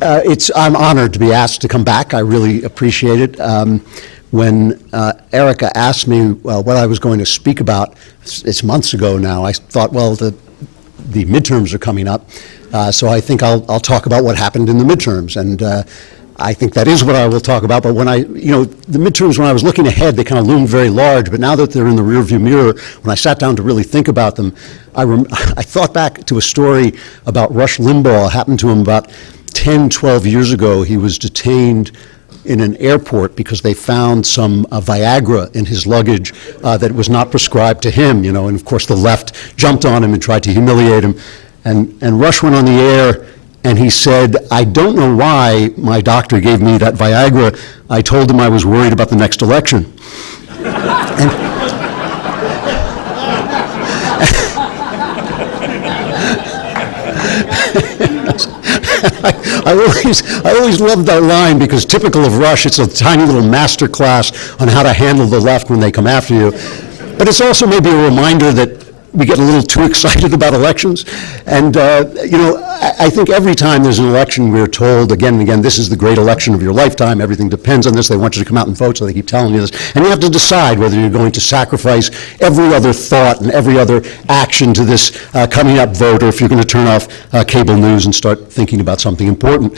I'm honored to be asked to come back. I really appreciate it. When Erica asked me what I was going to speak about, it's months ago now, I thought, well, the midterms are coming up, so I think I'll talk about what happened in the midterms. And I think that is what I will talk about. But when the midterms, when I was looking ahead, they kind of loomed very large. But now that they're in the rearview mirror, when I sat down to really think about them, I thought back to a story about Rush Limbaugh. It happened to him about 10, 12 years ago. He was detained in an airport because they found some Viagra in his luggage that was not prescribed to him, and of course the left jumped on him and tried to humiliate him. And Rush went on the air and he said, "I don't know why my doctor gave me that Viagra. I told him I was worried about the next election." I always loved that line because typical of Rush, it's a tiny little master class on how to handle the left when they come after you. But it's also maybe a reminder that we get a little too excited about elections. And, I think every time there's an election, we're told again and again, this is the great election of your lifetime. Everything depends on this. They want you to come out and vote, so they keep telling you this. And you have to decide whether you're going to sacrifice every other thought and every other action to this coming up vote, or if you're going to turn off cable news and start thinking about something important.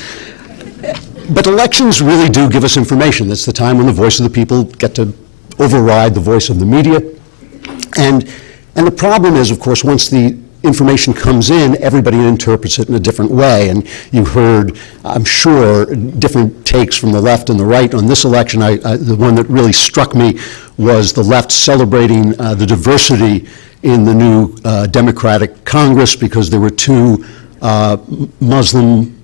But elections really do give us information. That's the time when the voice of the people get to override the voice of the media. And the problem is, of course, once the information comes in, everybody interprets it in a different way. And you heard, I'm sure, different takes from the left and the right on this election. The one that really struck me was the left celebrating the diversity in the new Democratic Congress because there were two Muslim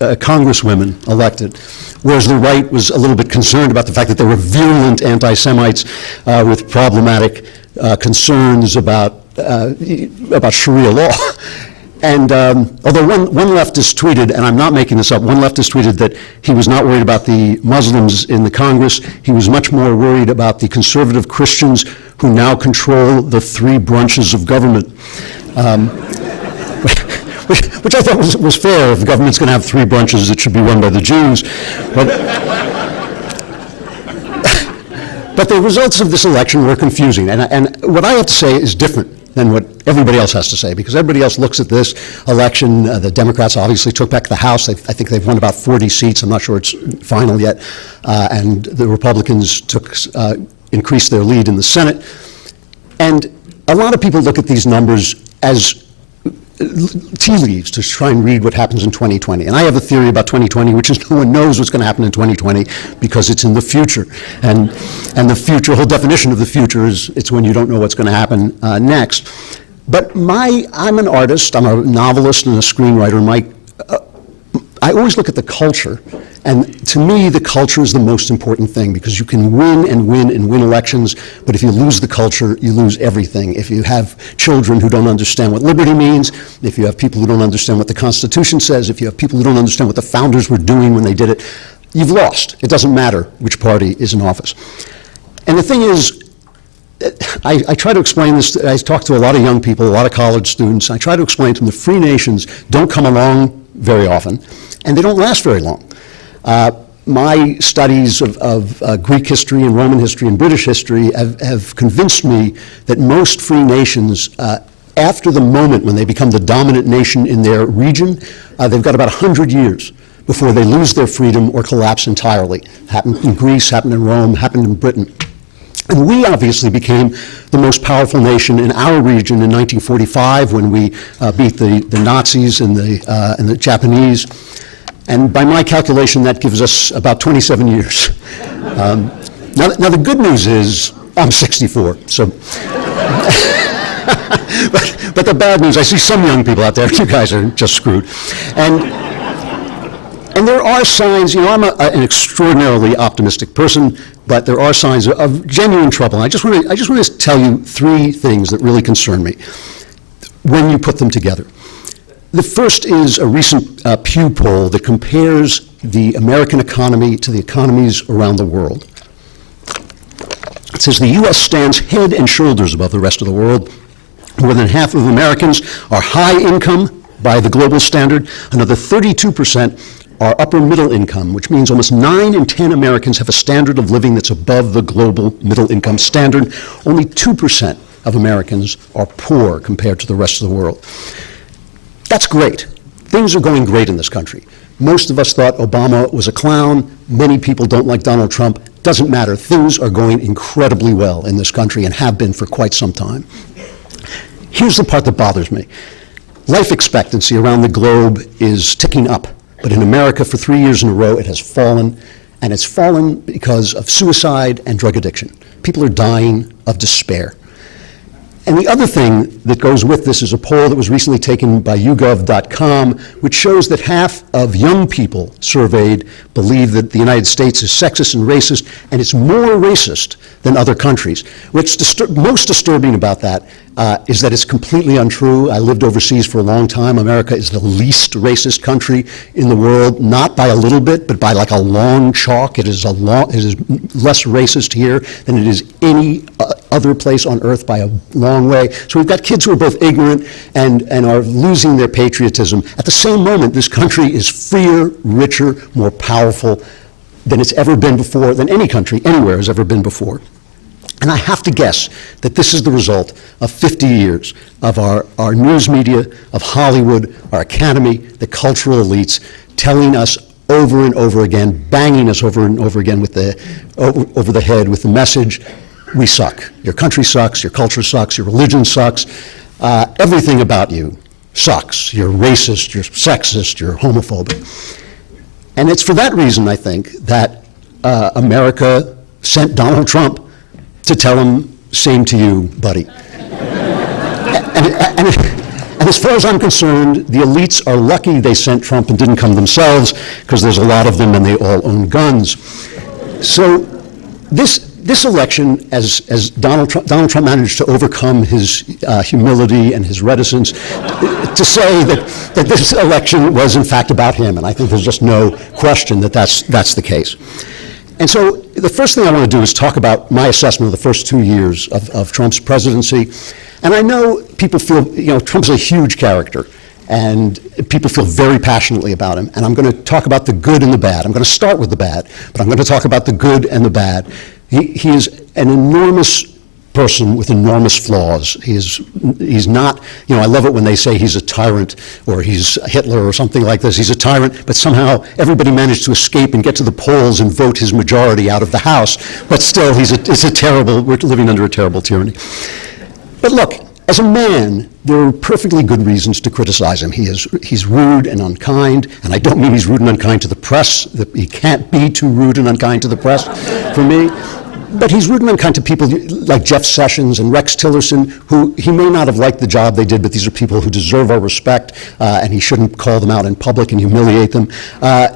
congresswomen elected, whereas the right was a little bit concerned about the fact that there were virulent anti-Semites with problematic concerns about Sharia law. And although one leftist tweeted, and I'm not making this up, one leftist tweeted that he was not worried about the Muslims in the Congress, he was much more worried about the conservative Christians who now control the three branches of government. Which I thought was fair. If the government's going to have three branches, it should be run by the Jews. But the results of this election were confusing. And what I have to say is different than what everybody else has to say, because everybody else looks at this election. The Democrats obviously took back the House. I think they've won about 40 seats. I'm not sure it's final yet. And the Republicans increased their lead in the Senate. And a lot of people look at these numbers as tea leaves to try and read what happens in 2020. And I have a theory about 2020, which is no one knows what's going to happen in 2020 because it's in the future. And the future, whole definition of the future is it's when you don't know what's going to happen next. But I'm an artist, I'm a novelist and a screenwriter. I always look at the culture, and to me the culture is the most important thing, because you can win and win and win elections, but if you lose the culture, you lose everything. If you have children who don't understand what liberty means, if you have people who don't understand what the Constitution says, if you have people who don't understand what the founders were doing when they did it, you've lost. It doesn't matter which party is in office. And the thing is, I try to explain this. I talk to a lot of young people, a lot of college students. I try to explain to them the free nations don't come along very often, and they don't last very long. My studies of Greek history and Roman history and British history have convinced me that most free nations, after the moment when they become the dominant nation in their region, they've got about 100 years before they lose their freedom or collapse entirely. Happened in Greece, happened in Rome, happened in Britain. And we obviously became the most powerful nation in our region in 1945 when we beat the Nazis and the Japanese. And by my calculation, that gives us about 27 years. Now the good news is I'm 64, so. but the bad news, I see some young people out there, you guys are just screwed. And there are signs, I'm an extraordinarily optimistic person, but there are signs of genuine trouble. And I just want to tell you three things that really concern me when you put them together. The first is a recent Pew poll that compares the American economy to the economies around the world. It says the U.S. stands head and shoulders above the rest of the world. More than half of Americans are high income by the global standard. Another 32% are upper middle income, which means almost 9 in 10 Americans have a standard of living that's above the global middle income standard. Only 2% of Americans are poor compared to the rest of the world. That's great. Things are going great in this country. Most of us thought Obama was a clown. Many people don't like Donald Trump. Doesn't matter. Things are going incredibly well in this country and have been for quite some time. Here's the part that bothers me. Life expectancy around the globe is ticking up, but in America for 3 years in a row it has fallen, and it's fallen because of suicide and drug addiction. People are dying of despair. And the other thing that goes with this is a poll that was recently taken by YouGov.com, which shows that half of young people surveyed believe that the United States is sexist and racist, and it's more racist than other countries. What's most disturbing about that is that it's completely untrue. I lived overseas for a long time. America is the least racist country in the world, not by a little bit, but by like a long chalk. It is less racist here than it is any other place on earth by a long way. So we've got kids who are both ignorant and are losing their patriotism. At the same moment, this country is freer, richer, more powerful than it's ever been before, than any country anywhere has ever been before. And I have to guess that this is the result of 50 years of our news media, of Hollywood, our academy, the cultural elites telling us over and over again, banging us over and over again with over the head with the message, we suck. Your country sucks, your culture sucks, your religion sucks, everything about you sucks. You're racist, you're sexist, you're homophobic. And it's for that reason, I think, that America sent Donald Trump to tell him, same to you, buddy. And as far as I'm concerned, the elites are lucky they sent Trump and didn't come themselves, because there's a lot of them and they all own guns. So this election, as Donald Trump managed to overcome his humility and his reticence to say that this election was in fact about him, and I think there's just no question that that's the case. And so the first thing I want to do is talk about my assessment of the first 2 years of Trump's presidency. And I know people feel, Trump's a huge character, and people feel very passionately about him. And I'm going to talk about the good and the bad. I'm going to start with the bad, but I'm going to talk about the good and the bad. He is an enormous person with enormous flaws. He's not, I love it when they say he's a tyrant or he's Hitler or something like this. He's a tyrant, but somehow everybody managed to escape and get to the polls and vote his majority out of the House. But still, we're living under a terrible tyranny. But look, as a man, there are perfectly good reasons to criticize him. He's rude and unkind, and I don't mean he's rude and unkind to the press. He can't be too rude and unkind to the press for me. But he's rude and unkind to people like Jeff Sessions and Rex Tillerson, who he may not have liked the job they did, but these are people who deserve our respect, and he shouldn't call them out in public and humiliate them.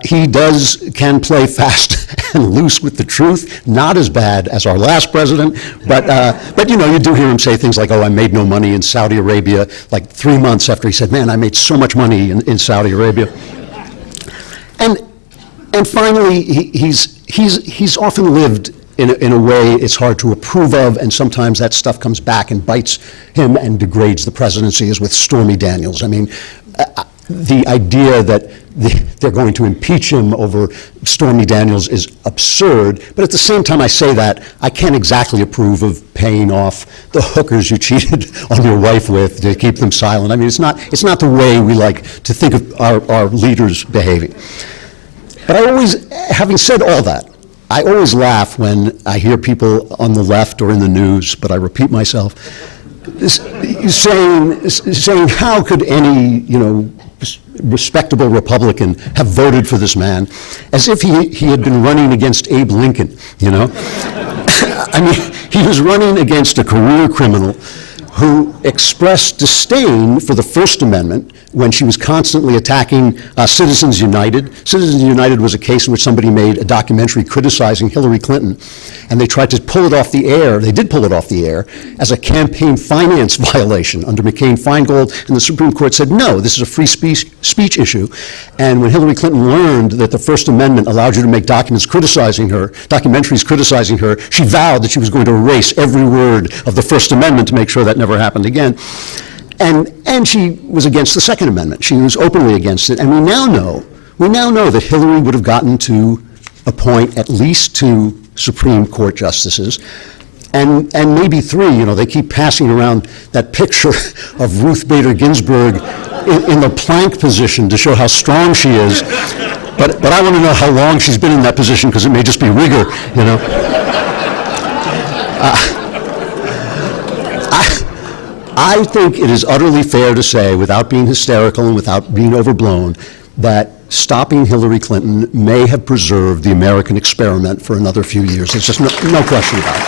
He can play fast and loose with the truth, not as bad as our last president, but you do hear him say things like, I made no money in Saudi Arabia, like 3 months after he said, man, I made so much money in Saudi Arabia. And finally, he's often lived in a way it's hard to approve of, and sometimes that stuff comes back and bites him and degrades the presidency, as with Stormy Daniels. I mean, the idea that they're going to impeach him over Stormy Daniels is absurd, but at the same time I say that, I can't exactly approve of paying off the hookers you cheated on your wife with to keep them silent. I mean, it's not the way we like to think of our leaders behaving. But having said all that, I always laugh when I hear people on the left or in the news, but I repeat myself, saying how could any, respectable Republican have voted for this man, as if he had been running against Abe Lincoln, I mean, he was running against a career criminal who expressed disdain for the First Amendment when she was constantly attacking Citizens United. Citizens United was a case in which somebody made a documentary criticizing Hillary Clinton, and they tried to pull it off the air. They did pull it off the air as a campaign finance violation under McCain-Feingold, and the Supreme Court said, no, this is a free speech issue. And when Hillary Clinton learned that the First Amendment allowed you to make documentaries criticizing her, she vowed that she was going to erase every word of the First Amendment to make sure that never happened again. And she was against the Second Amendment. She was openly against it. And we now know, We now know that Hillary would have gotten to appoint at least 2 Supreme Court justices, and maybe 3. You know, they keep passing around that picture of Ruth Bader Ginsburg in the plank position to show how strong she is. But I want to know how long she's been in that position, because it may just be rigor, you know. I think it is utterly fair to say, without being hysterical and without being overblown, that stopping Hillary Clinton may have preserved the American experiment for another few years. There's just no question about it.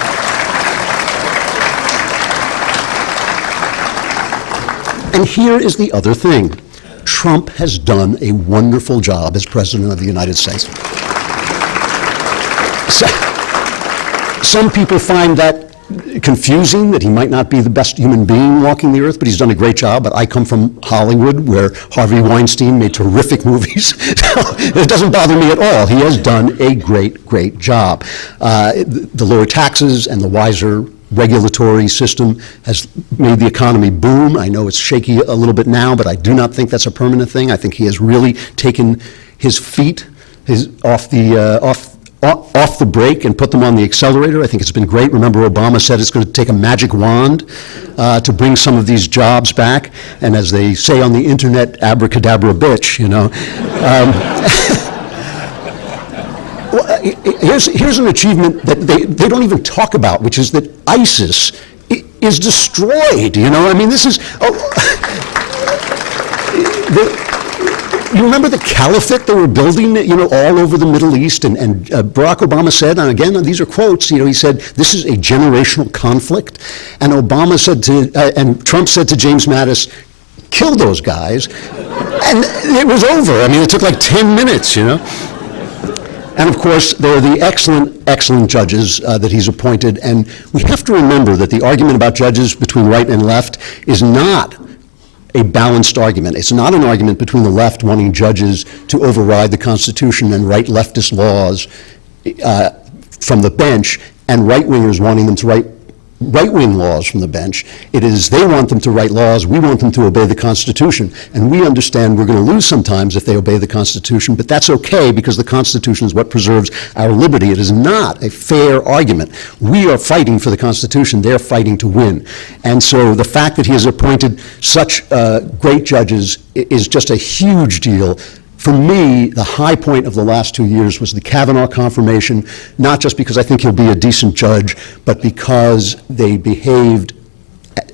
And here is the other thing. Trump has done a wonderful job as President of the United States. Some people find that confusing, that he might not be the best human being walking the earth, but he's done a great job. But I come from Hollywood, where Harvey Weinstein made terrific movies. It doesn't bother me at all. He has done a great job. The lower taxes and the wiser regulatory system has made the economy boom. I know it's shaky a little bit now, but I do not think that's a permanent thing. I think he has really taken his feet off the brake and put them on the accelerator. I think it's been great. Remember, Obama said it's going to take a magic wand to bring some of these jobs back. And as they say on the internet, abracadabra bitch, you know. Here's an achievement that they don't even talk about, which is that ISIS is destroyed, you know. I mean, this is... You remember the caliphate they were building, you know, all over the Middle East, and Barack Obama said, and again, these are quotes, you know, he said, this is a generational conflict, and Obama said and Trump said to James Mattis, kill those guys, and it was over. I mean, it took like 10 minutes, you know. And of course, there are the excellent judges that he's appointed, and we have to remember that the argument about judges between right and left is not a balanced argument. It's not an argument between the left wanting judges to override the Constitution and write leftist laws from the bench, and right-wingers wanting them to write right-wing laws from the bench. It is they want them to write laws, we want them to obey the Constitution. And we understand we're going to lose sometimes if they obey the Constitution, but that's okay, because the Constitution is what preserves our liberty. It is not a fair argument. We are fighting for the Constitution, they're fighting to win. And so the fact that he has appointed such great judges is just a huge deal. For me, the high point of the last 2 years was the Kavanaugh confirmation, not just because I think he'll be a decent judge, but because they behaved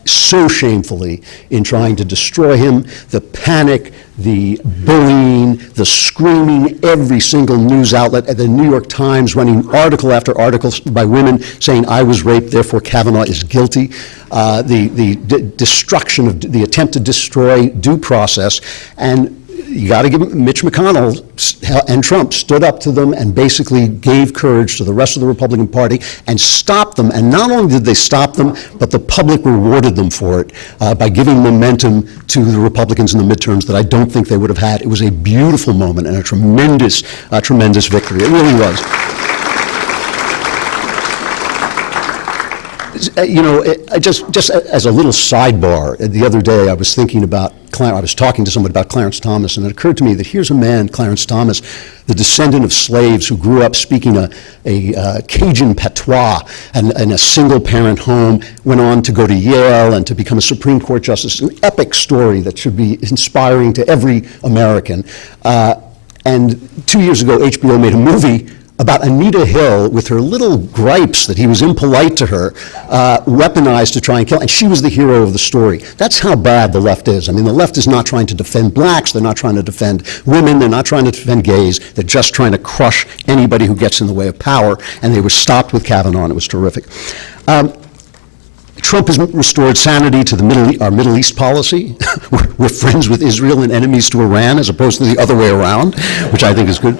so shamefully in trying to destroy him. The panic, the bullying, the screaming, every single news outlet, at the New York Times running article after article by women saying, I was raped, therefore Kavanaugh is guilty. The destruction of the attempt to destroy due process. And you got to give them, Mitch McConnell and Trump stood up to them and basically gave courage to the rest of the Republican Party and stopped them. And not only did they stop them, but the public rewarded them for it by giving momentum to the Republicans in the midterms that I don't think they would have had. It was a beautiful moment and a tremendous victory. It really was. You know, just as a little sidebar, the other day I was thinking about, I was talking to somebody about Clarence Thomas, and it occurred to me that here's a man, Clarence Thomas, the descendant of slaves who grew up speaking a Cajun patois and in a single-parent home, went on to go to Yale and to become a Supreme Court justice, an epic story that should be inspiring to every American. And 2 years ago, HBO made a movie about Anita Hill with her little gripes that he was impolite to her, weaponized to try and kill, and she was the hero of the story. That's how bad the left is. I mean, the left is not trying to defend blacks, they're not trying to defend women, they're not trying to defend gays, they're just trying to crush anybody who gets in the way of power, and they were stopped with Kavanaugh, and it was terrific. Trump has restored sanity to our Middle East policy. We're friends with Israel and enemies to Iran, as opposed to the other way around, which I think is good.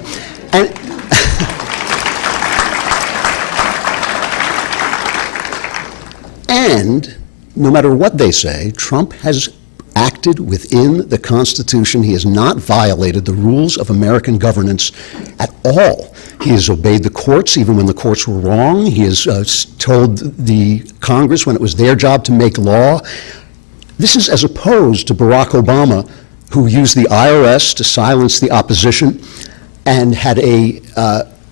And no matter what they say, Trump has acted within the Constitution. He has not violated the rules of American governance at all. He has obeyed the courts even when the courts were wrong. He has told the Congress when it was their job to make law. This is as opposed to Barack Obama, who used the IRS to silence the opposition, and had a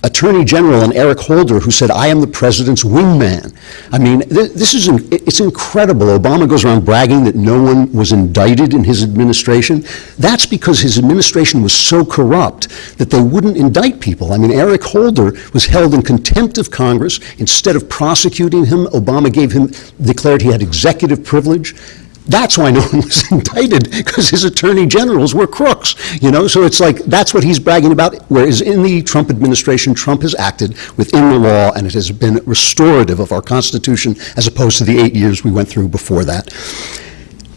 Attorney General, and Eric Holder, who said, "I am the president's wingman." I mean, it's incredible. Obama goes around bragging that no one was indicted in his administration. That's because his administration was so corrupt that they wouldn't indict people. I mean, Eric Holder was held in contempt of Congress. Instead of prosecuting him, Obama declared he had executive privilege. That's why no one was indicted, because his attorney generals were crooks, So it's like, that's what he's bragging about, whereas in the Trump administration, Trump has acted within the law, and it has been restorative of our Constitution as opposed to the 8 years we went through before that.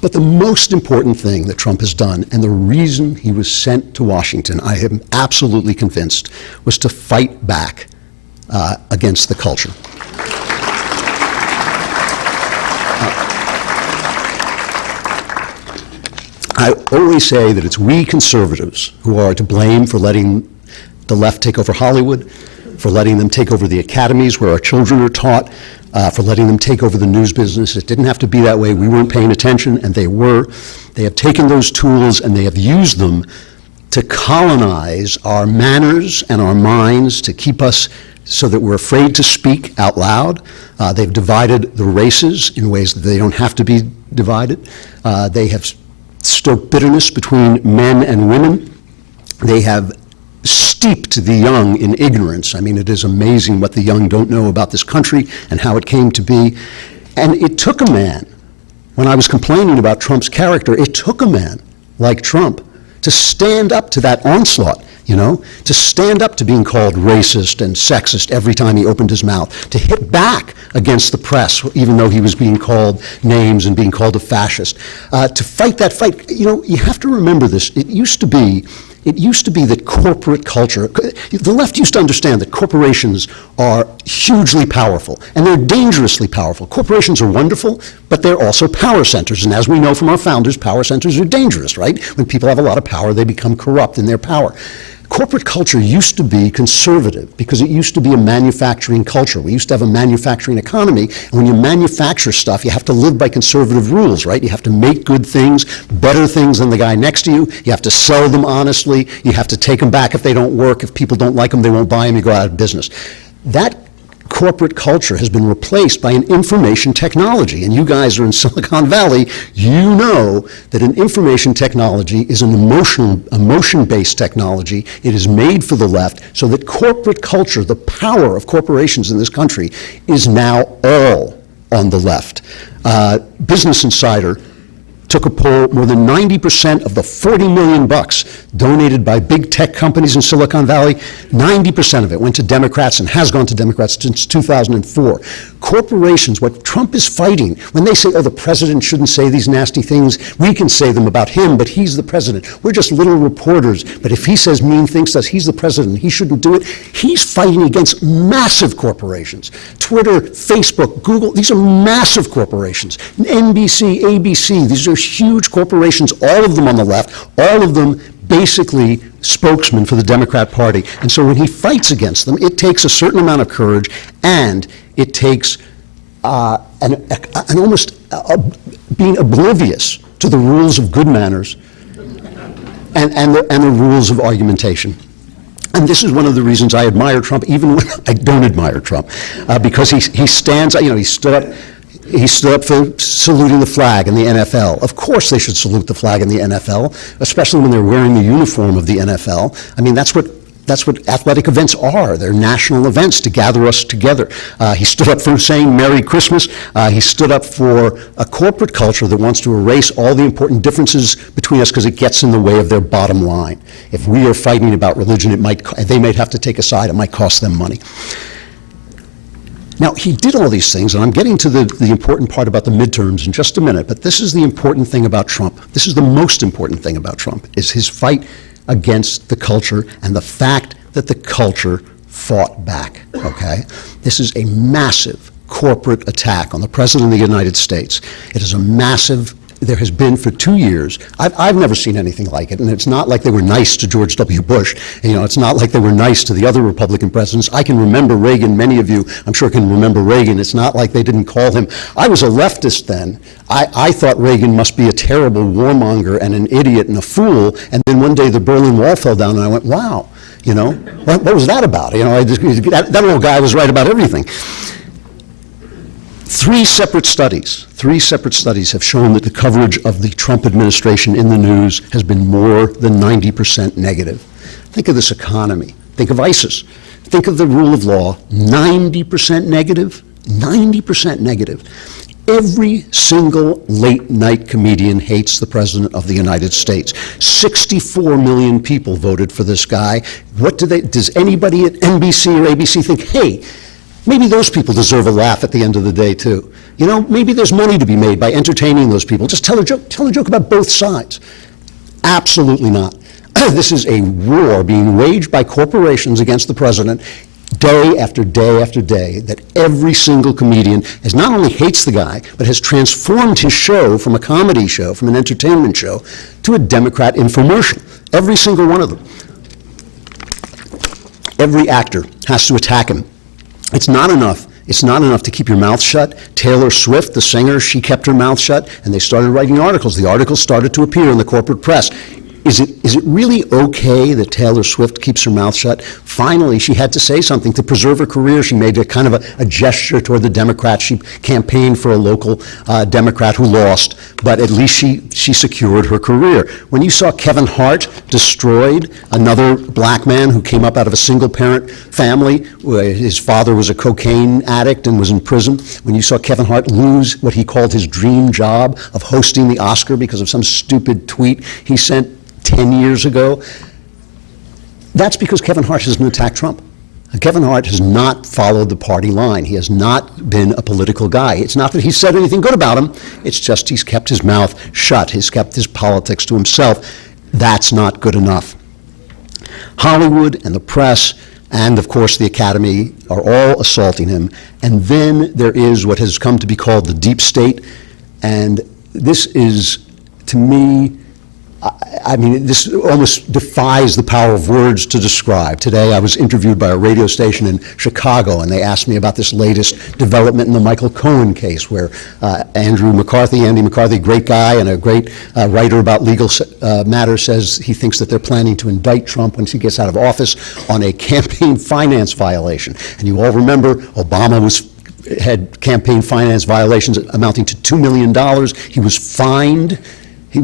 But the most important thing that Trump has done, and the reason he was sent to Washington, I am absolutely convinced, was to fight back against the culture. I always say that it's we conservatives who are to blame for letting the left take over Hollywood, for letting them take over the academies where our children are taught, for letting them take over the news business. It didn't have to be that way. We weren't paying attention, and they were. They have taken those tools and they have used them to colonize our manners and our minds, to keep us so that we're afraid to speak out loud. They've divided the races in ways that they don't have to be divided. They have stoke bitterness between men and women. They have steeped the young in ignorance. I mean, it is amazing what the young don't know about this country and how it came to be. And it took a man, when I was complaining about Trump's character, it took a man like Trump to stand up to that onslaught, to stand up to being called racist and sexist every time he opened his mouth, to hit back against the press, even though he was being called names and being called a fascist, to fight that fight. You have to remember this. It used to be that corporate culture, the left used to understand that corporations are hugely powerful, and they're dangerously powerful. Corporations are wonderful, but they're also power centers, and as we know from our founders, power centers are dangerous, right? When people have a lot of power, they become corrupt in their power. Corporate culture used to be conservative because it used to be a manufacturing culture. We used to have a manufacturing economy, and when you manufacture stuff, you have to live by conservative rules, right? You have to make good things, better things than the guy next to you. You have to sell them honestly. You have to take them back if they don't work. If people don't like them, they won't buy them. You go out of business. That corporate culture has been replaced by an information technology. And you guys are in Silicon Valley, you know that an information technology is an emotion-based technology. It is made for the left, so that corporate culture, the power of corporations in this country, is now all on the left. Business Insider took a poll. More than 90% of the $40 million donated by big tech companies in Silicon Valley, 90% of it went to Democrats and has gone to Democrats since 2004. Corporations, what Trump is fighting, when they say, oh, the president shouldn't say these nasty things, we can say them about him, but he's the president. We're just little reporters, but if he says mean things to us, he's the president, he shouldn't do it. He's fighting against massive corporations. Twitter, Facebook, Google, these are massive corporations. NBC, ABC, these are huge corporations, all of them on the left, all of them basically spokesmen for the Democrat Party. And so when he fights against them, it takes a certain amount of courage, and it takes an almost being oblivious to the rules of good manners and the rules of argumentation. And this is one of the reasons I admire Trump, even when I don't admire Trump, because he stands, he stood up for saluting the flag in the NFL. Of course they should salute the flag in the NFL, especially when they're wearing the uniform of the NFL. I mean, that's what athletic events are. They're national events to gather us together. He stood up for saying Merry Christmas. He stood up for a corporate culture that wants to erase all the important differences between us because it gets in the way of their bottom line. If we are fighting about religion, they might have to take a side. It might cost them money. Now, he did all these things, and I'm getting to the important part about the midterms in just a minute, but this is the important thing about Trump. This is the most important thing about Trump, is his fight against the culture and the fact that the culture fought back, okay? This is a massive corporate attack on the President of the United States. It is a massive there has been for 2 years. I've never seen anything like it, and it's not like they were nice to George W. Bush. It's not like they were nice to the other Republican presidents. I can remember Reagan. Many of you, I'm sure, can remember Reagan. It's not like they didn't call him. I was a leftist then. I thought Reagan must be a terrible warmonger and an idiot and a fool, and then one day the Berlin Wall fell down, and I went, wow, what was that about? That little guy was right about everything. Three separate studies have shown that the coverage of the Trump administration in the news has been more than 90% negative. Think of this economy. Think of ISIS. Think of the rule of law. 90% negative. 90% negative. Every single late-night comedian hates the President of the United States. 64 million people voted for this guy. Does anybody at NBC or ABC think, hey, maybe those people deserve a laugh at the end of the day, too? Maybe there's money to be made by entertaining those people. Just tell a joke about both sides. Absolutely not. This is a war being waged by corporations against the president day after day after day, that every single comedian has not only hates the guy, but has transformed his show from a comedy show, from an entertainment show, to a Democrat infomercial. Every single one of them. Every actor has to attack him. It's not enough to keep your mouth shut. Taylor Swift, the singer, she kept her mouth shut, and they started writing articles. The articles started to appear in the corporate press. Is it really okay that Taylor Swift keeps her mouth shut? Finally, she had to say something to preserve her career. She made a kind of a gesture toward the Democrats. She campaigned for a local Democrat who lost, but at least she secured her career. When you saw Kevin Hart destroyed, another black man who came up out of a single-parent family, his father was a cocaine addict and was in prison. When you saw Kevin Hart lose what he called his dream job of hosting the Oscar because of some stupid tweet he sent 10 years ago, that's because Kevin Hart hasn't attacked Trump. Kevin Hart has not followed the party line. He has not been a political guy. It's not that he's said anything good about him. It's just he's kept his mouth shut. He's kept his politics to himself. That's not good enough. Hollywood and the press and, of course, the Academy are all assaulting him. And then there is what has come to be called the deep state. And this is, to me, this almost defies the power of words to describe. Today I was interviewed by a radio station in Chicago, and they asked me about this latest development in the Michael Cohen case, where Andy McCarthy, great guy and a great writer about legal matters, says he thinks that they're planning to indict Trump once he gets out of office on a campaign finance violation. And you all remember Obama had campaign finance violations amounting to $2 million. He was fined.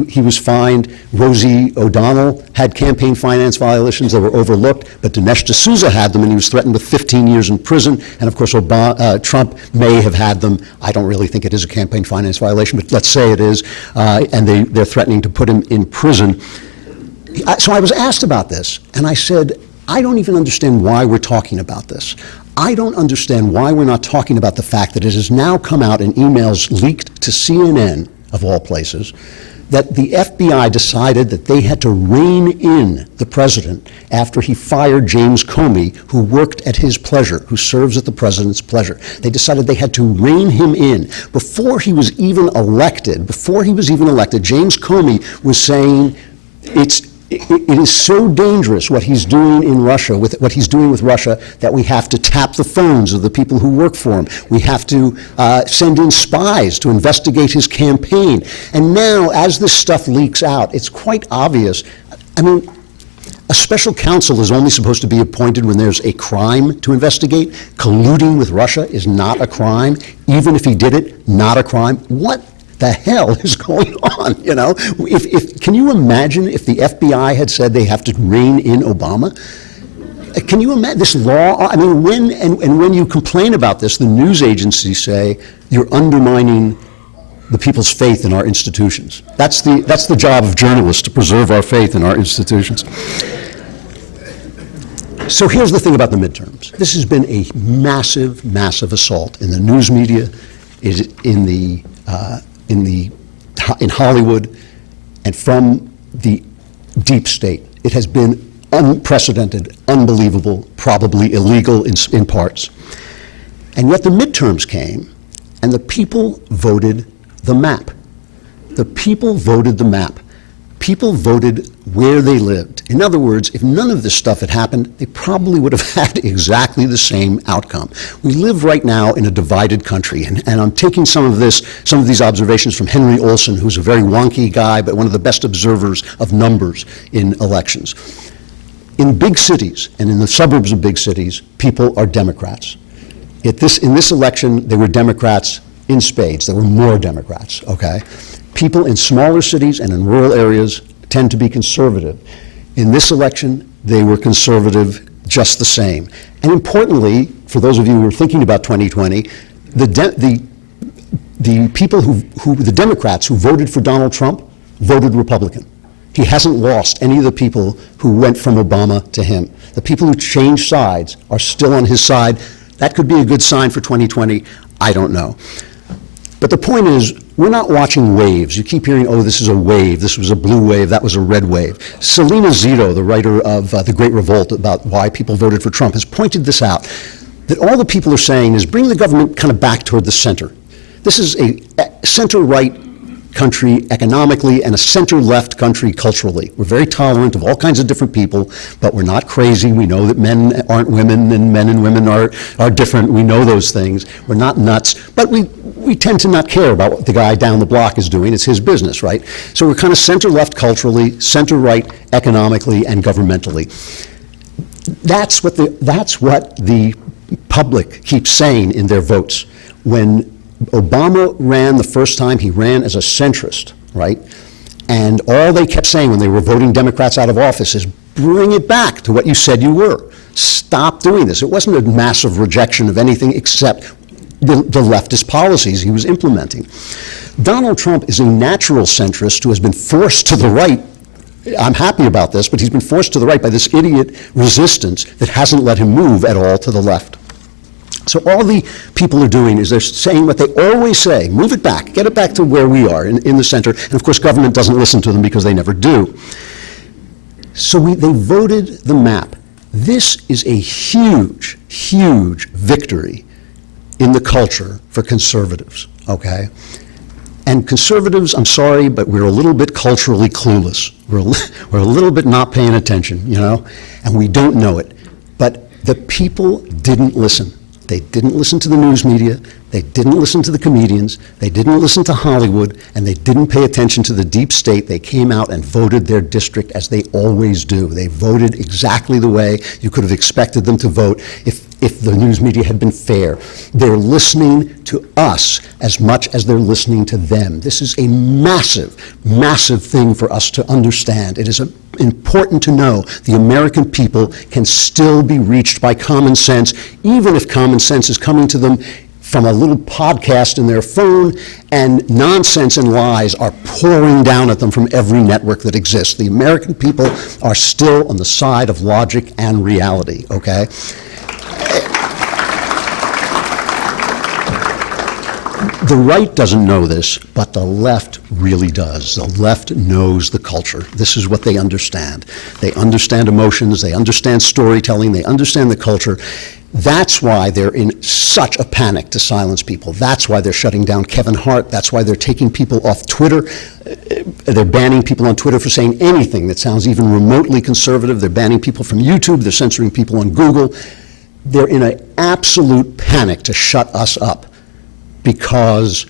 He was fined. Rosie O'Donnell had campaign finance violations that were overlooked, but Dinesh D'Souza had them, and he was threatened with 15 years in prison. And of course, Trump may have had them. I don't really think it is a campaign finance violation, but let's say it is. And they're threatening to put him in prison. So I was asked about this, and I said, I don't even understand why we're talking about this. I don't understand why we're not talking about the fact that it has now come out in emails leaked to CNN, of all places, that the FBI decided that they had to rein in the president after he fired James Comey, who worked at his pleasure, who serves at the president's pleasure. They decided they had to rein him in. Before he was even elected, James Comey was saying it is so dangerous what he's doing in Russia, what he's doing with Russia, that we have to tap the phones of the people who work for him. We have to send in spies to investigate his campaign. And now, as this stuff leaks out, it's quite obvious. I mean, a special counsel is only supposed to be appointed when there's a crime to investigate. Colluding with Russia is not a crime. Even if he did it, not a crime. What the hell is going on? Can you imagine if the FBI had said they have to rein in Obama? Can you imagine this law? I mean, when you complain about this, the news agencies say you're undermining the people's faith in our institutions. That's the job of journalists, to preserve our faith in our institutions. So here's the thing about the midterms. This has been a massive, massive assault in the news media, in Hollywood, and from the deep state. It has been unprecedented, unbelievable, probably illegal in parts. And yet the midterms came, and the people voted the map. The people voted the map. People voted where they lived. In other words, if none of this stuff had happened, they probably would have had exactly the same outcome. We live right now in a divided country, and I'm taking some of these observations from Henry Olson, who's a very wonky guy, but one of the best observers of numbers in elections. In big cities and in the suburbs of big cities, people are Democrats. In this election, they were Democrats in spades. There were more Democrats, okay? People in smaller cities and in rural areas tend to be conservative. In this election, they were conservative just the same. And importantly, for those of you who are thinking about 2020, the people the Democrats who voted for Donald Trump voted Republican. He hasn't lost any of the people who went from Obama to him. The people who changed sides are still on his side. That could be a good sign for 2020. I don't know. But the point is, we're not watching waves. You keep hearing, oh, this is a wave, this was a blue wave, that was a red wave. Selena Zito, the writer of The Great Revolt, about why people voted for Trump, has pointed this out, that all the people are saying is bring the government kind of back toward the center. This is a center-right country economically and a center-left country culturally. We're very tolerant of all kinds of different people, but we're not crazy. We know that men aren't women and men and women are different. We know those things. We're not nuts, but we tend to not care about what the guy down the block is doing. It's his business, right? So we're kind of center-left culturally, center-right economically and governmentally. That's what the public keeps saying in their votes. When Obama ran the first time, he ran as a centrist, right? And all they kept saying when they were voting Democrats out of office is, bring it back to what you said you were. Stop doing this. It wasn't a massive rejection of anything except the leftist policies he was implementing. Donald Trump is a natural centrist who has been forced to the right. I'm happy about this, but he's been forced to the right by this idiot resistance that hasn't let him move at all to the left. So all the people are doing is they're saying what they always say, move it back, get it back to where we are in the center. And of course, government doesn't listen to them because they never do. So they voted the map. This is a huge, huge victory in the culture for conservatives, okay? And conservatives, I'm sorry, but we're a little bit culturally clueless. We're a little bit not paying attention, you know, and we don't know it. But the people didn't listen. They didn't listen to the news media, they didn't listen to the comedians, they didn't listen to Hollywood, and they didn't pay attention to the deep state. They came out and voted their district as they always do. They voted exactly the way you could have expected them to vote if the news media had been fair. They're listening to us as much as they're listening to them. This is a massive, massive thing for us to understand. It is important to know the American people can still be reached by common sense, even if common sense is coming to them from a little podcast in their phone, and nonsense and lies are pouring down at them from every network that exists. The American people are still on the side of logic and reality, okay? The right doesn't know this, but the left really does. The left knows the culture. This is what they understand. They understand emotions, they understand storytelling, they understand the culture. That's why they're in such a panic to silence people. That's why they're shutting down Kevin Hart. That's why they're taking people off Twitter. They're banning people on Twitter for saying anything that sounds even remotely conservative. They're banning people from YouTube. They're censoring people on Google. They're in an absolute panic to shut us up because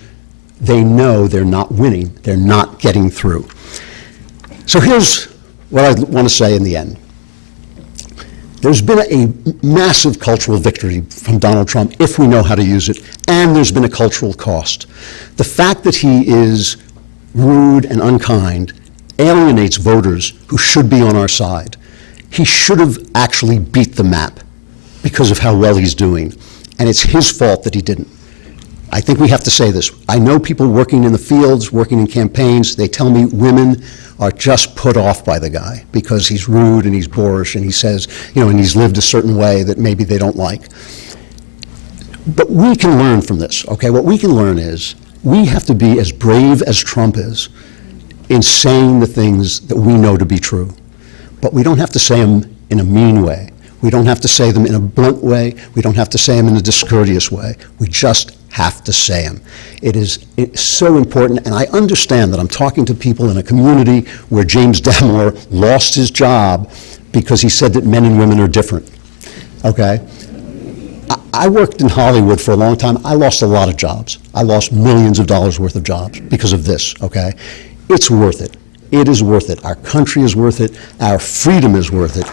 they know they're not winning. They're not getting through. So here's what I want to say in the end. There's been a massive cultural victory from Donald Trump if we know how to use it, and there's been a cultural cost. The fact that he is rude and unkind alienates voters who should be on our side. He should have actually beat the map because of how well he's doing, and it's his fault that he didn't. I think we have to say this. I know people working in the fields, working in campaigns, they tell me women are just put off by the guy because he's rude and he's boorish and he says, you know, and he's lived a certain way that maybe they don't like. But we can learn from this, okay? What we can learn is we have to be as brave as Trump is in saying the things that we know to be true. But we don't have to say them in a mean way. We don't have to say them in a blunt way. We don't have to say them in a discourteous way. We just have to say them. It's so important, and I understand that I'm talking to people in a community where James Damore lost his job because he said that men and women are different, okay? I worked in Hollywood for a long time. I lost a lot of jobs. I lost millions of dollars worth of jobs because of this, okay? It's worth it. It is worth it. Our country is worth it. Our freedom is worth it.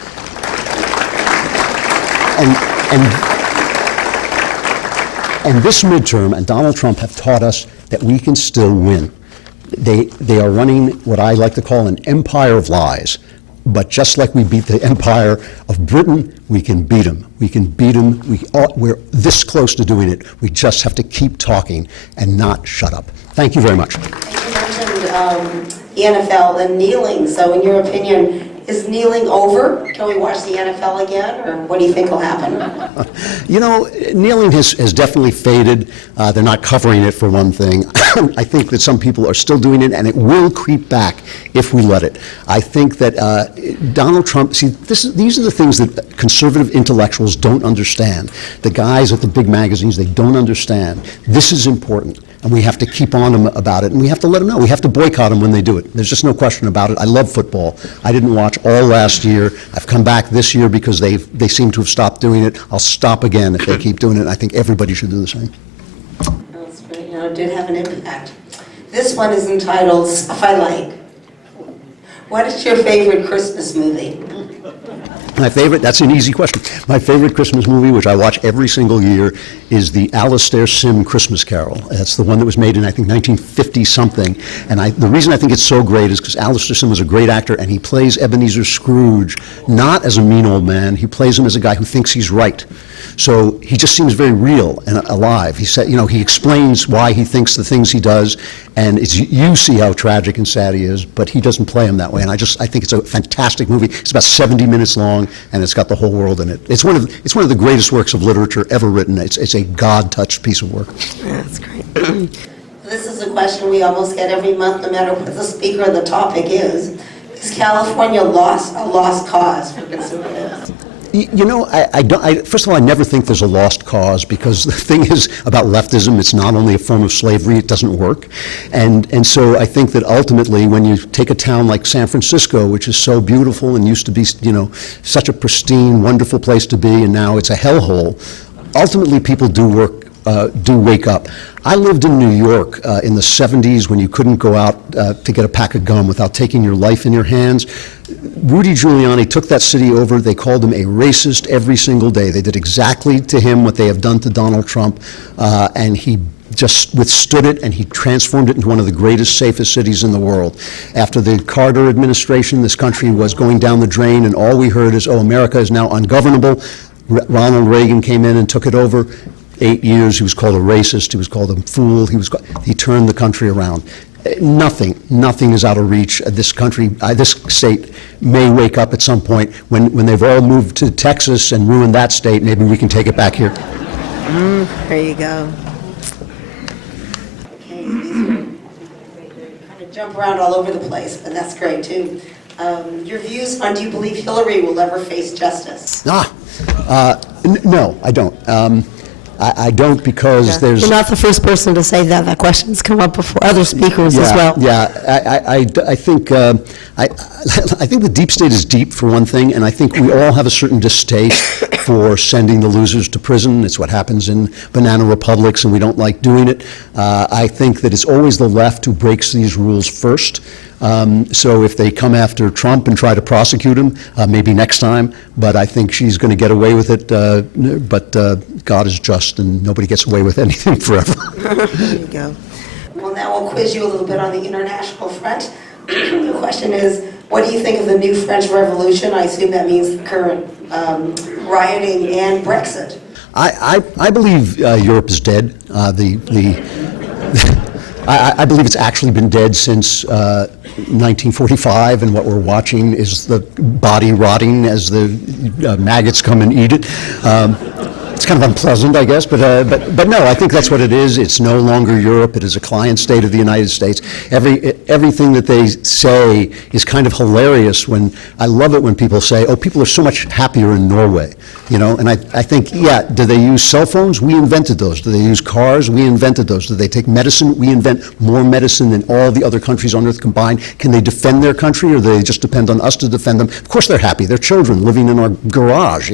And this midterm and Donald Trump have taught us that we can still win. They are running what I like to call an empire of lies. But just like we beat the empire of Britain, we can beat them. We can beat them. We're this close to doing it. We just have to keep talking and not shut up. Thank you very much. You mentioned the NFL and kneeling. So in your opinion, is kneeling over? Can we watch the NFL again, or what do you think will happen? You know, kneeling has definitely faded. They're not covering it, for one thing. I think that some people are still doing it, and it will creep back if we let it. I think that Donald Trump, see, these are the things that conservative intellectuals don't understand. The guys at the big magazines, they don't understand. This is important, and we have to keep on them about it, and we have to let them know. We have to boycott them when they do it. There's just no question about it. I love football. I didn't watch all last year. I've come back this year because they seem to have stopped doing it. I'll stop again if they keep doing it. I think everybody should do the same. That's great. You know, it did have an impact. This one is entitled Stuff I Like. What is your favorite Christmas movie? My favorite, that's an easy question. My favorite Christmas movie, which I watch every single year, is the Alastair Sim Christmas Carol. That's the one that was made in, I think, 1950-something. And the reason I think it's so great is because Alastair Sim was a great actor, and he plays Ebenezer Scrooge not as a mean old man. He plays him as a guy who thinks he's right. So he just seems very real and alive. He said, you know, he explains why he thinks the things he does, and you see how tragic and sad he is, but he doesn't play him that way. And I think it's a fantastic movie. It's about 70 minutes long, and it's got the whole world in it. It's one of the greatest works of literature ever written. It's a God-touched piece of work. Yeah, that's great. This is a question we almost get every month, no matter what the speaker or the topic is. Is California a lost cause for conservatives? You know, first of all, I never think there's a lost cause, because the thing is about leftism, it's not only a form of slavery, it doesn't work. And so I think that ultimately, when you take a town like San Francisco, which is so beautiful and used to be, you know, such a pristine, wonderful place to be, and now it's a hellhole, ultimately people do wake up. I lived in New York in the 70s when you couldn't go out to get a pack of gum without taking your life in your hands. Rudy Giuliani took that city over. They called him a racist every single day. They did exactly to him what they have done to Donald Trump, and he just withstood it, and he transformed it into one of the greatest, safest cities in the world. After the Carter administration, this country was going down the drain, and all we heard is, oh, America is now ungovernable. Ronald Reagan came in and took it over. 8 years, he was called a racist, he was called a fool, he turned the country around. Nothing is out of reach. This country, this state may wake up at some point when they've all moved to Texas and ruined that state. Maybe we can take it back here. There you go. Okay, kind of jump around all over the place, but that's great too. Your views on, do you believe Hillary will ever face justice? No, I don't. I don't, because there's... You're not the first person to say that. That question's come up before other speakers as well. Yeah, I think the deep state is deep, for one thing, and I think we all have a certain distaste for sending the losers to prison. It's what happens in banana republics, and we don't like doing it. I think that it's always the left who breaks these rules first. So if they come after Trump and try to prosecute him, maybe next time, but I think she's going to get away with it, but God is just, and nobody gets away with anything forever. There you go. Well, now we'll quiz you a little bit on the international front. The question is, what do you think of the new French Revolution? I assume that means the current rioting and Brexit. I believe Europe is dead. I believe it's actually been dead since 1945, and what we're watching is the body rotting as the maggots come and eat it. it's kind of unpleasant, I guess, but no, I think that's what it is. It's no longer Europe. It is a client state of the United States. Everything that they say is kind of hilarious when, I love it when people say, oh, people are so much happier in Norway, and I think, yeah, do they use cell phones? We invented those. Do they use cars? We invented those. Do they take medicine? We invent more medicine than all the other countries on earth combined. Can they defend their country, or do they just depend on us to defend them? Of course they're happy. They're children living in our garage,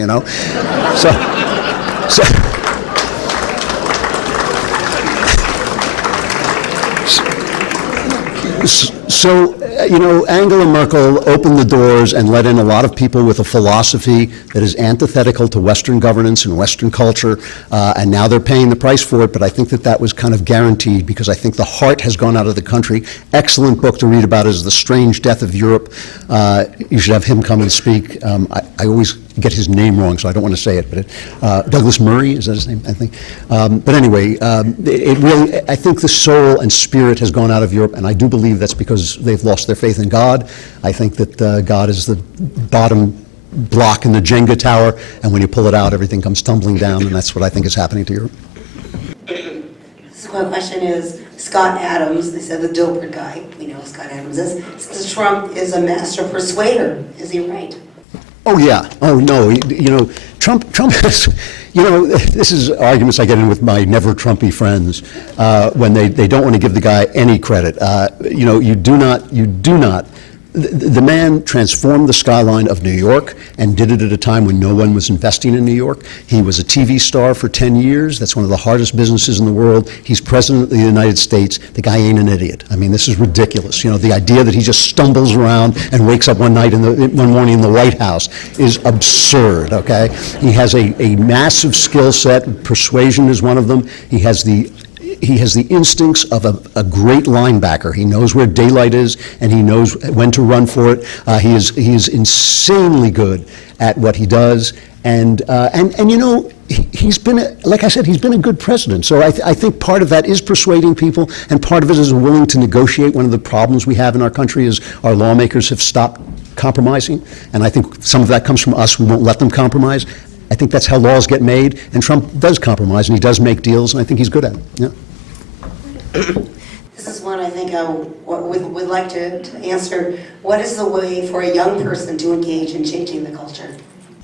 So, Angela Merkel opened the doors and let in a lot of people with a philosophy that is antithetical to Western governance and Western culture, and now they're paying the price for it, but I think that was kind of guaranteed, because I think the heart has gone out of the country. Excellent book to read about is The Strange Death of Europe. You should have him come and speak. I always get his name wrong, so I don't want to say it, but Douglas Murray, is that his name, I think? But anyway, it really, I think the soul and spirit has gone out of Europe, and I do believe that's because they've lost their faith in God. I think that God is the bottom block in the Jenga tower, and when you pull it out, everything comes tumbling down, and that's what I think is happening to Europe. So my question is, Scott Adams, they said the Dilbert guy, we know who Scott Adams is, says Trump is a master persuader. Is he right? Oh, yeah. Oh, no. Trump has, this is arguments I get in with my never Trumpy friends when they don't want to give the guy any credit. You do not. The man transformed the skyline of New York and did it at a time when no one was investing in New York. He was a TV star for 10 years. That's one of the hardest businesses in the world. He's president of the United States. The guy ain't an idiot. I mean, this is ridiculous. The idea that he just stumbles around and wakes up one morning in the White House is absurd, okay? He has a massive skill set. Persuasion is one of them. He has the instincts of a great linebacker. He knows where daylight is, and he knows when to run for it. He is insanely good at what he does, and he's been, like I said, he's been a good president. So I think part of that is persuading people, and part of it is willing to negotiate. One of the problems we have in our country is our lawmakers have stopped compromising, and I think some of that comes from us. We won't let them compromise. I think that's how laws get made, and Trump does compromise, and he does make deals, and I think he's good at it. Yeah. This is one I think I would like to answer. What is the way for a young person to engage in changing the culture?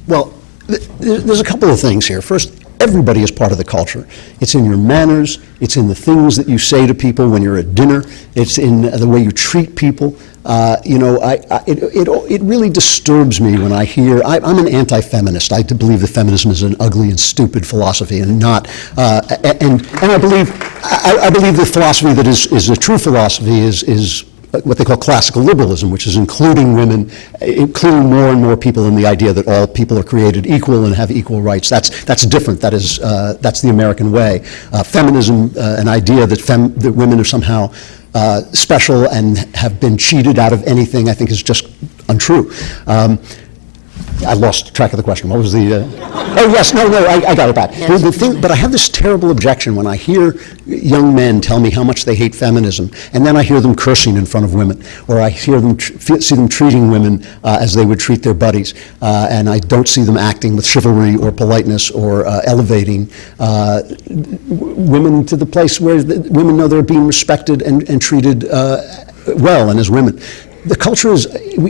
Well, there's a couple of things here. First, everybody is part of the culture. It's in your manners. It's in the things that you say to people when you're at dinner. It's in the way you treat people. It really disturbs me when I hear, I'm an anti-feminist. I believe that feminism is an ugly and stupid philosophy, and not, and I believe the philosophy that is a true philosophy is what they call classical liberalism, which is including women, including more and more people in the idea that all people are created equal and have equal rights. That's different. That's the American way. Feminism, an idea that women are somehow special and have been cheated out of anything, I think is just untrue. I lost track of the question. What was the? Oh yes, no, I got it back. Yes. But I have this terrible objection when I hear young men tell me how much they hate feminism, and then I hear them cursing in front of women, or I hear them see them treating women as they would treat their buddies, and I don't see them acting with chivalry or politeness or elevating women to the place where women know they're being respected and treated well, and as women. The culture is,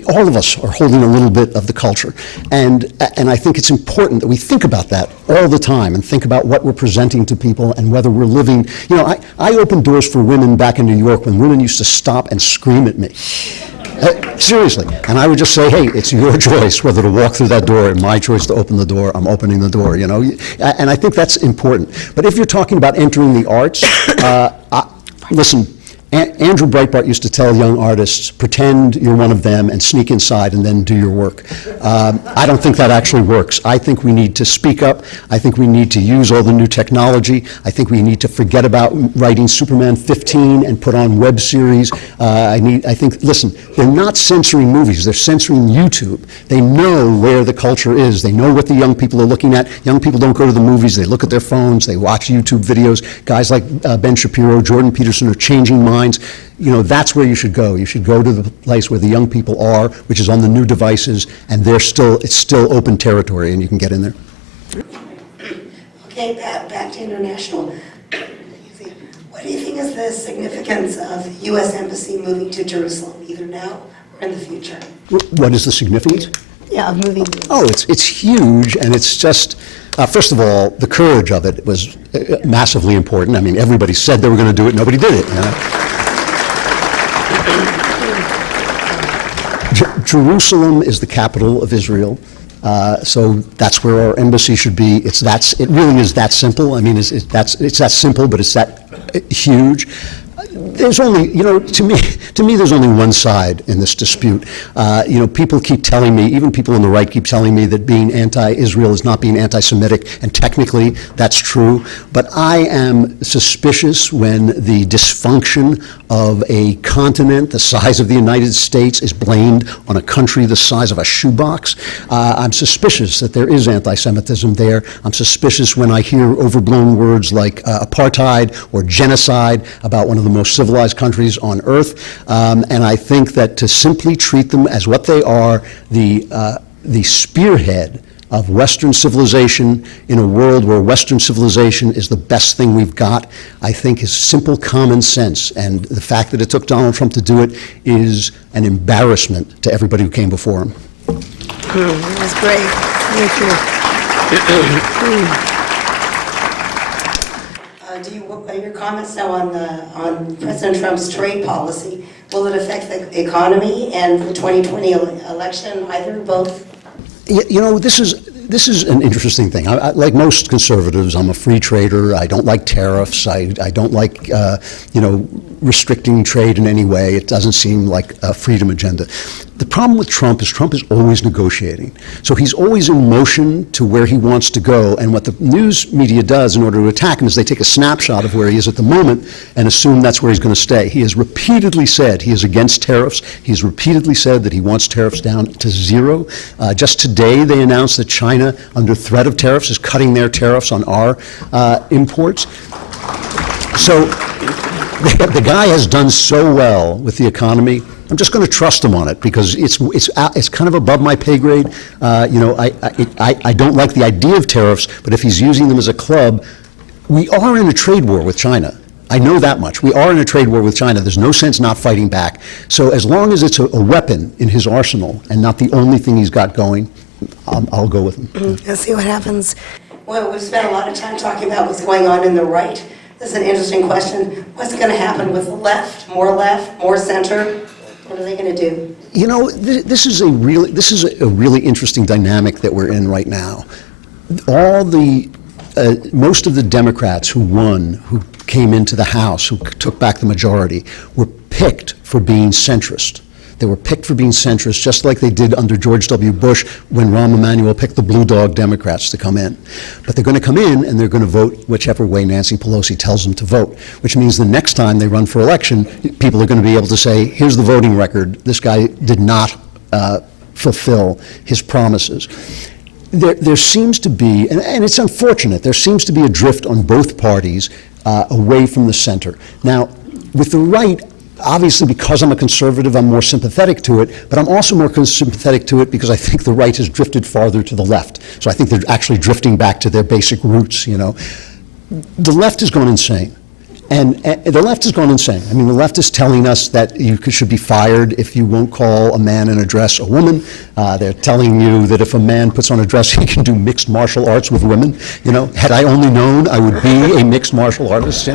all of us are holding a little bit of the culture, and I think it's important that we think about that all the time and think about what we're presenting to people and whether we're living. I opened doors for women back in New York when women used to stop and scream at me. Seriously, and I would just say, hey, it's your choice whether to walk through that door, and my choice to open the door. I'm opening the door, and I think that's important. But if you're talking about entering the arts, listen. Andrew Breitbart used to tell young artists, pretend you're one of them and sneak inside and then do your work. I don't think that actually works. I think we need to speak up. I think we need to use all the new technology. I think we need to forget about writing Superman 15 and put on web series. Listen, they're not censoring movies. They're censoring YouTube. They know where the culture is. They know what the young people are looking at. Young people don't go to the movies. They look at their phones. They watch YouTube videos. Guys like Ben Shapiro, Jordan Peterson are changing minds. That's where you should go. You should go to the place where the young people are, which is on the new devices, and it's still open territory, and you can get in there. Okay, back to international. What do you think is the significance of U.S. Embassy moving to Jerusalem, either now or in the future? What is the significance? Yeah, of moving. Oh, it's huge, and it's just, first of all, the courage of it was massively important. I mean, everybody said they were going to do it, nobody did it. You know? Jerusalem is the capital of Israel, so that's where our embassy should be. It really is that simple. I mean, it's that simple, but it's that huge. There's only, to me, there's only one side in this dispute. People keep telling me, even people on the right keep telling me that being anti-Israel is not being anti-Semitic, and technically that's true. But I am suspicious when the dysfunction of a continent the size of the United States is blamed on a country the size of a shoebox. I'm suspicious that there is anti-Semitism there. I'm suspicious when I hear overblown words like apartheid or genocide about one of the most civilized countries on earth, and I think that to simply treat them as what they are, the spearhead of Western civilization in a world where Western civilization is the best thing we've got, I think is simple common sense, and the fact that it took Donald Trump to do it is an embarrassment to everybody who came before him. That was great. Thank you. Your comments now on President Trump's trade policy, will it affect the economy and the 2020 election, either or both? This is an interesting thing. Like most conservatives, I'm a free trader. I don't like tariffs. I don't like restricting trade in any way. It doesn't seem like a freedom agenda. The problem with Trump is always negotiating. So he's always in motion to where he wants to go, and what the news media does in order to attack him is they take a snapshot of where he is at the moment and assume that's where he's going to stay. He has repeatedly said he is against tariffs. He's repeatedly said that he wants tariffs down to zero. Just today they announced that China, under threat of tariffs, is cutting their tariffs on our imports. So the guy has done so well with the economy. I'm just going to trust him on it because it's kind of above my pay grade. I don't like the idea of tariffs, but if he's using them as a club, we are in a trade war with China. I know that much. We are in a trade war with China. There's no sense not fighting back. So as long as it's a weapon in his arsenal and not the only thing he's got going, I'll go with him. Let's see what happens. Well, we've spent a lot of time talking about what's going on in the right. This is an interesting question. What's going to happen with the left, more center? What are they going to do? This is a really interesting dynamic that we're in right now. Most of the Democrats who won, who came into the House, who took back the majority, were picked for being centrist. They were picked for being centrist, just like they did under George W. Bush when Rahm Emanuel picked the Blue Dog Democrats to come in. But they're going to come in and they're going to vote whichever way Nancy Pelosi tells them to vote, which means the next time they run for election, people are going to be able to say, here's the voting record. This guy did not fulfill his promises. There seems to be, and it's unfortunate, there seems to be a drift on both parties away from the center. Now, with the right, obviously, because I'm a conservative, I'm more sympathetic to it, but I'm also more sympathetic to it because I think the right has drifted farther to the left. So I think they're actually drifting back to their basic roots, The left has gone insane. And the left has gone insane. I mean, the left is telling us that you should be fired if you won't call a man and address a woman. They're telling you that if a man puts on a dress, he can do mixed martial arts with women. Had I only known, I would be a mixed martial artist.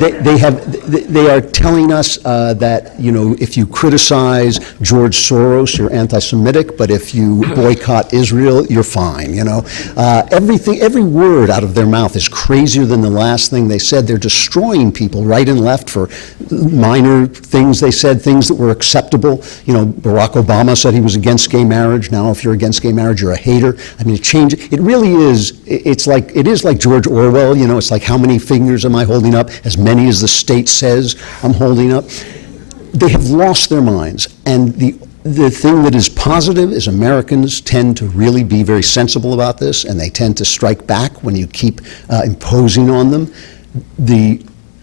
They are telling us that if you criticize George Soros, you're anti-Semitic, but if you boycott Israel, you're fine. Every word out of their mouth is crazier than the last thing they said. They're destroying people right and left for minor things they said, things that were acceptable. Barack Obama said he was against gay marriage. Now, if you're against gay marriage, you're a hater. I mean, it really is. It is like George Orwell. It's like, how many fingers am I holding up? As many as the state says I'm holding up. They have lost their minds, and the thing that is positive is Americans tend to really be very sensible about this, and they tend to strike back when you keep imposing on them. The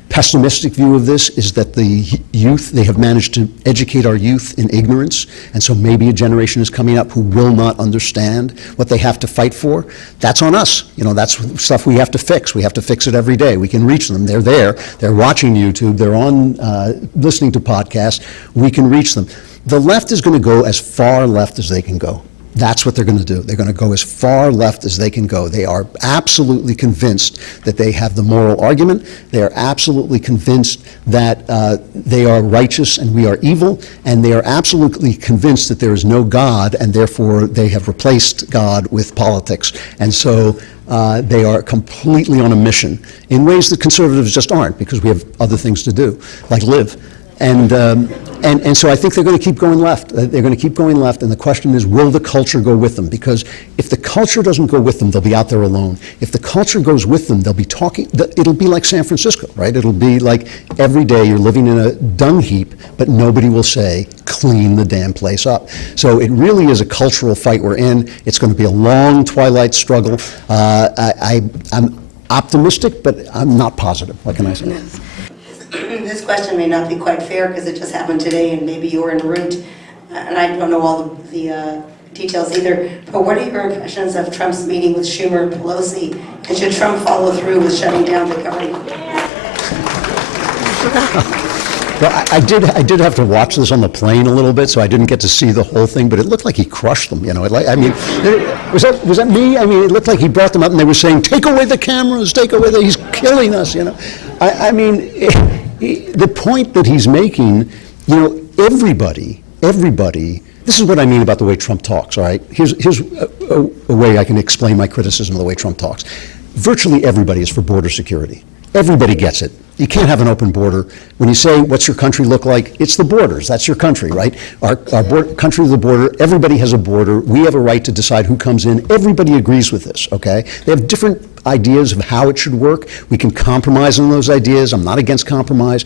pessimistic view of this is that the youth, they have managed to educate our youth in ignorance, and so maybe a generation is coming up who will not understand what they have to fight for. That's on us. That's stuff we have to fix. We have to fix it every day. We can reach them. They're there. They're watching YouTube. They're on listening to podcasts. We can reach them. The left is going to go as far left as they can go. That's what they're going to do. They're going to go as far left as they can go. They are absolutely convinced that they have the moral argument. They are absolutely convinced that they are righteous and we are evil. And they are absolutely convinced that there is no God, and therefore they have replaced God with politics. And so they are completely on a mission in ways that conservatives just aren't, because we have other things to do, like live. And so I think they're going to keep going left. They're going to keep going left, and the question is, will the culture go with them? Because if the culture doesn't go with them, they'll be out there alone. If the culture goes with them, they'll be talking, it'll be like San Francisco, right? It'll be like every day you're living in a dung heap, but nobody will say, clean the damn place up. So it really is a cultural fight we're in. It's going to be a long twilight struggle. I'm optimistic, but I'm not positive. What can I say? This question may not be quite fair because it just happened today and maybe you were en route, and I don't know all the details either, but what are your impressions of Trump's meeting with Schumer and Pelosi, and should Trump follow through with shutting down the government? Well, I did have to watch this on the plane a little bit, so I didn't get to see the whole thing, but it looked like he crushed them, Was that me? I mean, it looked like he brought them up and they were saying, take away the cameras, he's killing us, The point that he's making, everybody, this is what I mean about the way Trump talks, all right? Here's a way I can explain my criticism of the way Trump talks. Virtually everybody is for border security. Everybody gets it. You can't have an open border. When you say, what's your country look like? It's the borders. That's your country, right? Our country is the border. Everybody has a border. We have a right to decide who comes in. Everybody agrees with this, okay? They have different ideas of how it should work. We can compromise on those ideas. I'm not against compromise.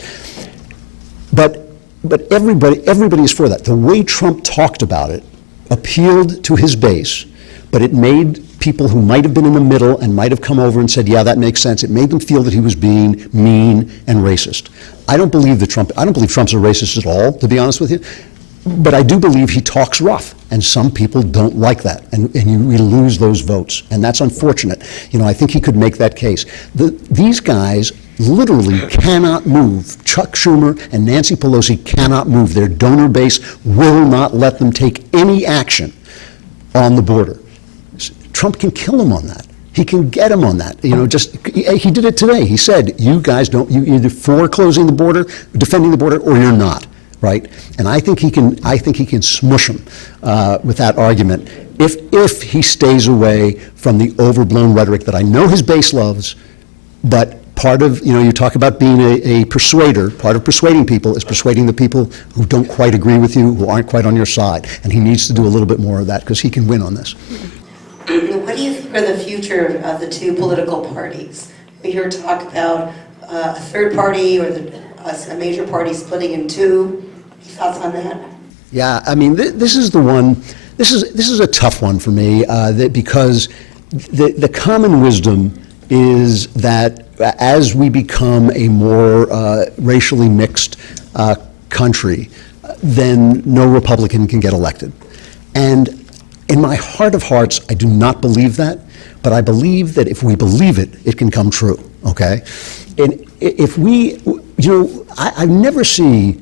But everybody is for that. The way Trump talked about it appealed to his base, but it made people who might have been in the middle and might have come over and said, yeah, that makes sense. It made them feel that he was being mean and racist. I don't believe Trump's a racist at all, to be honest with you. But I do believe he talks rough, and some people don't like that, and we lose those votes, and that's unfortunate. I think he could make that case. These guys literally cannot move. Chuck Schumer and Nancy Pelosi cannot move. Their donor base will not let them take any action on the border. Trump can kill him on that. He can get him on that. He did it today. He said, you guys you're either for closing the border, defending the border, or you're not, right? And I think he can smush him with that argument if he stays away from the overblown rhetoric that I know his base loves, but part of, you talk about being a persuader, part of persuading people is persuading the people who don't quite agree with you, who aren't quite on your side. And he needs to do a little bit more of that because he can win on this. What do you think are the future of the two political parties? We hear talk about a third party or a major party splitting in two. Any thoughts on that? Yeah, this is the one. This is a tough one for me because the common wisdom is that as we become a more racially mixed country, then no Republican can get elected. And in my heart of hearts, I do not believe that, but I believe that if we believe it, it can come true, okay? And if we, I never see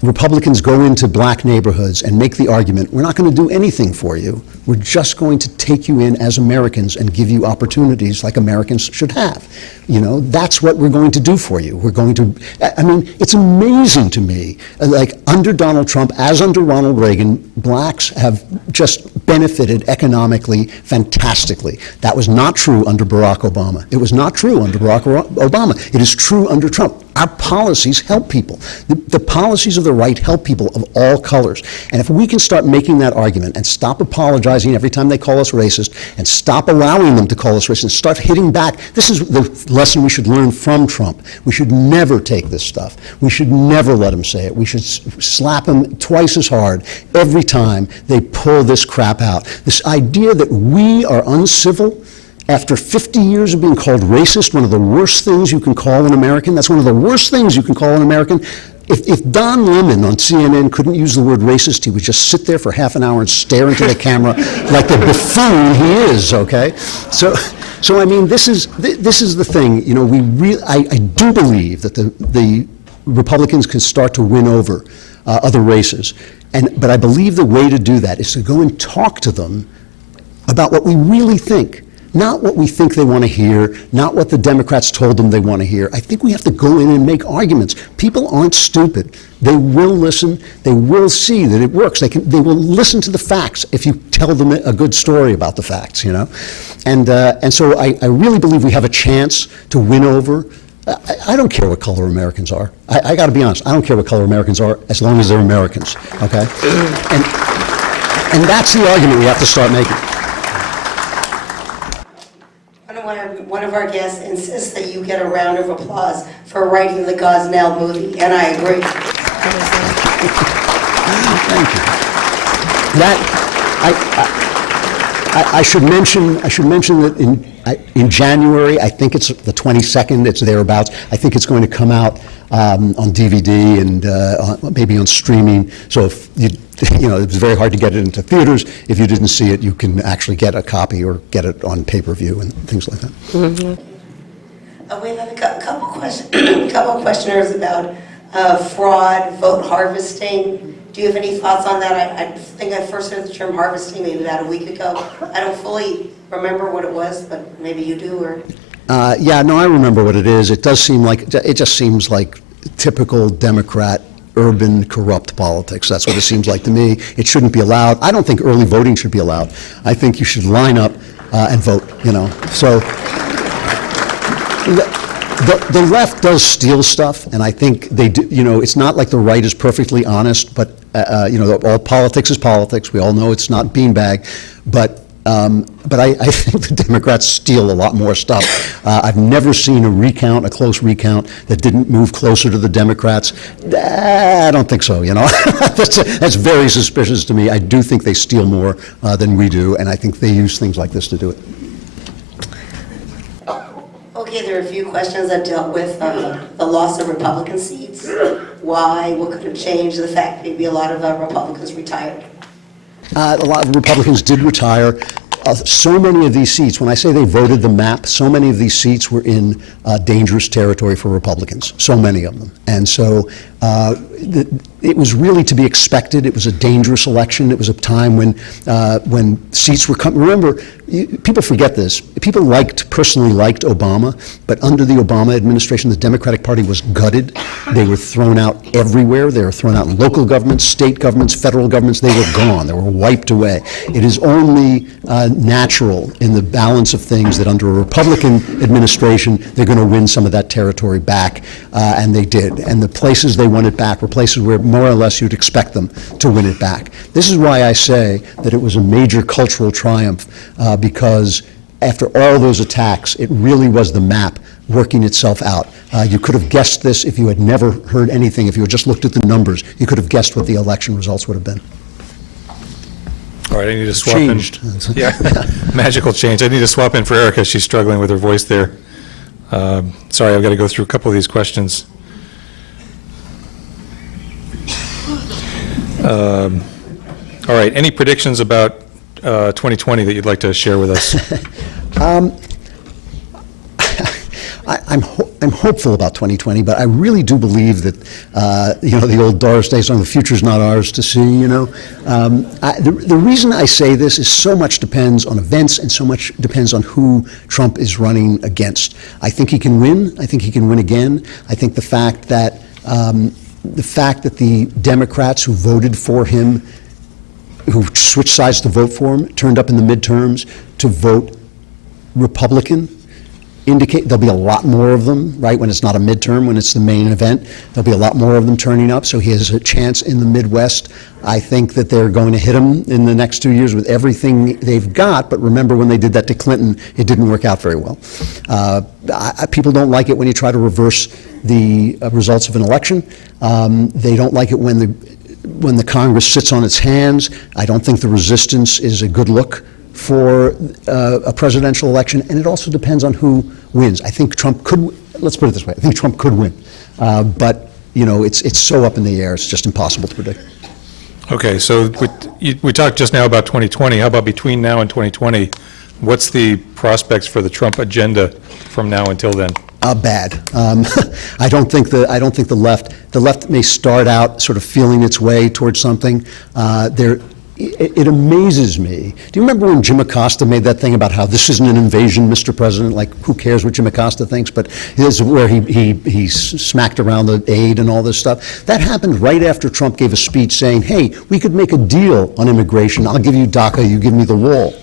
Republicans go into black neighborhoods and make the argument, we're not going to do anything for you. We're just going to take you in as Americans and give you opportunities like Americans should have. That's what we're going to do for you. We're going to, it's amazing to me, like under Donald Trump, as under Ronald Reagan, blacks have just benefited economically fantastically. That was not true under Barack Obama. It was not true under Barack Obama. It is true under Trump. Our policies help people. The policies of the right help people of all colors. And if we can start making that argument and stop apologizing every time they call us racist and stop allowing them to call us racist and start hitting back, this is the lesson we should learn from Trump. We should never take this stuff. We should never let him say it. We should slap him twice as hard every time they pull this crap out. This idea that we are uncivil after 50 years of being called racist, one of the worst things you can call an American, that's one of the worst things you can call an American. If Don Lemon on CNN couldn't use the word racist, he would just sit there for half an hour and stare into the camera like the buffoon he is, okay? So I mean, this is the thing, you know, I do believe that the Republicans can start to win over other races, but I believe the way to do that is to go and talk to them about what we really think. Not what we think they want to hear, not what the Democrats told them they want to hear. I think we have to go in and make arguments. People aren't stupid. They will listen. They will see that it works. They will listen to the facts if you tell them a good story about the facts, you know? And so I really believe we have a chance to win over. I don't care what color Americans are. I got to be honest. I don't care what color Americans are as long as they're Americans, okay? And that's the argument we have to start making. One of our guests insists that you get a round of applause for writing the Gosnell movie, and I agree. Thank you. I should mention that in January, I think it's the 22nd, it's thereabouts. I think it's going to come out on DVD and maybe on streaming. So if you know, it's very hard to get it into theaters. If you didn't see it, you can actually get a copy or get it on pay-per-view and things like that. Mm-hmm. We have a couple of questioners about fraud, vote harvesting. Do you have any thoughts on that? I think I first heard the term harvesting maybe about a week ago. I don't fully remember what it was, but maybe you do, or? Yeah, no, I remember what it is. It just seems like typical Democrat urban corrupt politics. That's what it seems like to me. It shouldn't be allowed. I don't think early voting should be allowed. I think you should line up and vote, you know. So the left does steal stuff, and I think they do, you know, it's not like the right is perfectly honest, but, you know, all politics is politics. We all know it's not beanbag, but I think the Democrats steal a lot more stuff. I've never seen a close recount that didn't move closer to the Democrats. I don't think so, you know. That's very suspicious to me. I do think they steal more than we do, and I think they use things like this to do it. Okay, there are a few questions that dealt with the loss of Republican seats. Why? What could have changed? The fact maybe a lot of Republicans retired. A lot of Republicans did retire. So many of these seats, when I say they voted the map, so many of these seats were in dangerous territory for Republicans, so many of them. And so it was really to be expected. It was a dangerous election. It was a time when seats were coming. Remember, people forget this. People personally liked Obama, but under the Obama administration, the Democratic Party was gutted. They were thrown out everywhere. They were thrown out in local governments, state governments, federal governments. They were gone. They were wiped away. It is only natural in the balance of things that under a Republican administration, they're going to win some of that territory back, and they did. And the places they won it back were places where more or less you'd expect them to win it back. This is why I say that it was a major cultural triumph, because after all those attacks, it really was the map working itself out. You could have guessed this if you had never heard anything. If you had just looked at the numbers, you could have guessed what the election results would have been. All right, I need to swap Changed. in. Yeah, magical change. I need to swap in for Erica. She's struggling with her voice there. Sorry, I've got to go through a couple of these questions. All right, any predictions about 2020 that you'd like to share with us? I'm hopeful about 2020, but I really do believe that, you know, the old Doris Day song, the future's not ours to see, you know. The reason I say this is so much depends on events and so much depends on who Trump is running against. I think he can win. I think he can win again. I think the fact that the Democrats who voted for him, who switched sides to vote for him, turned up in the midterms to vote Republican, indicate there'll be a lot more of them, right, when it's not a midterm, when it's the main event. There'll be a lot more of them turning up, so he has a chance in the Midwest. I think that they're going to hit him in the next 2 years with everything they've got, but remember when they did that to Clinton, it didn't work out very well. People don't like it when you try to reverse the results of an election. They don't like it when the Congress sits on its hands. I don't think the resistance is a good look for a presidential election, and it also depends on who wins. I think Trump could, let's put it this way, I think Trump could win. But, you know, it's so up in the air, it's just impossible to predict. Okay, so we talked just now about 2020. How about between now and 2020? What's the prospects for the Trump agenda from now until then? Bad. I don't think the left may start out sort of feeling its way towards something. It amazes me. Do you remember when Jim Acosta made that thing about how this isn't an invasion, Mr. President? Like, who cares what Jim Acosta thinks? But this is where he smacked around the aid and all this stuff. That happened right after Trump gave a speech saying, hey, we could make a deal on immigration. I'll give you DACA, you give me the wall.